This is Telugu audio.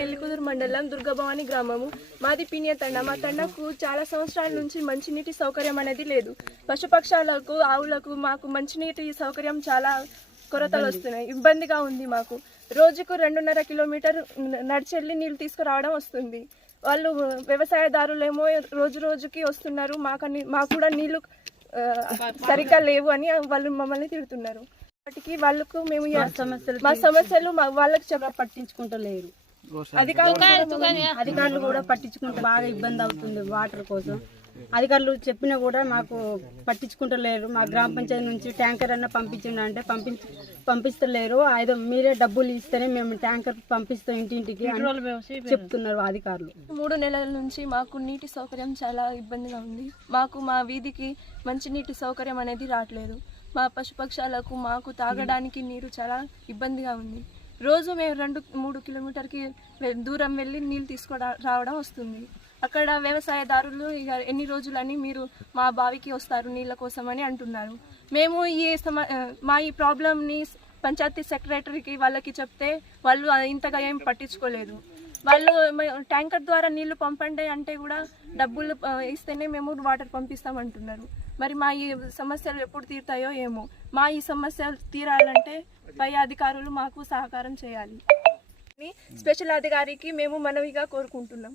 మండలం దుర్గభవాని గ్రామము. మాది పినియ తండ. మా తండకు చాలా సంవత్సరాల నుంచి మంచినీటి సౌకర్యం అనేది లేదు. పశుపక్షాలకు ఆవులకు మాకు మంచినీటి సౌకర్యం చాలా కొరతలు వస్తున్నాయి. ఇబ్బందిగా ఉంది మాకు. రోజుకు రెండున్నర కిలోమీటర్ నడిచెళ్ళి నీళ్ళు తీసుకురావడం వస్తుంది. వాళ్ళు వ్యవసాయదారులేమో రోజు రోజుకి వస్తున్నారు. మాకు మాకు కూడా నీళ్ళు సరిగ్గా లేవు అని వాళ్ళు మమ్మల్ని తిడుతున్నారు. వాటికి వాళ్ళకు మేము సమస్యలు మా సమస్యలు మా వాళ్ళకి చెప్ప పట్టించుకుంటలేరు. అధికారులు కూడా పట్టించుకుంటే బాగా ఇబ్బంది అవుతుంది వాటర్ కోసం. అధికారులు చెప్పినా కూడా మాకు పట్టించుకుంటలేరు. మా గ్రామ పంచాయతీ నుంచి ట్యాంకర్ అన్న పంపించండి అంటే పంపించ పంపిస్తలేరు. ఐదో మీరే డబ్బులు ఇస్తేనే మేము ట్యాంకర్ పంపిస్తాం ఇంటింటికి చెప్తున్నారు అధికారులు. మూడు నెలల నుంచి మాకు నీటి సౌకర్యం చాలా ఇబ్బందిగా ఉంది. మాకు మా వీధికి మంచి నీటి సౌకర్యం అనేది రావట్లేదు. మా పశుపక్షాలకు మాకు తాగడానికి నీరు చాలా ఇబ్బందిగా ఉంది. రోజు మేము రెండు మూడు కిలోమీటర్కి దూరం వెళ్ళి నీళ్ళు తీసుకోవడం రావడం వస్తుంది. అక్కడ వ్యవసాయదారులు ఇక ఎన్ని రోజులని మీరు మా బావికి వస్తారు నీళ్ళ కోసం అని అంటున్నారు. మేము ఈ సమ మా ఈ ప్రాబ్లమ్ని పంచాయతీ సెక్రటరీకి వాళ్ళకి చెప్తే వాళ్ళు ఇంతగా ఏం పట్టించుకోలేదు. వాళ్ళు ట్యాంకర్ ద్వారా నీళ్ళు పంపండి అంటే కూడా డబ్బులు ఇస్తేనే మేము వాటర్ పంపిస్తామంటున్నారు మరి మా ఈ సమస్యలు ఎప్పుడు తీరుతాయో ఏమో. మా ఈ సమస్యలు తీరాలంటే పై అధికారులు మాకు సహకారం చేయాలి. స్పెషల్ అధికారికి మేము మనవిగా కోరుకుంటున్నాం.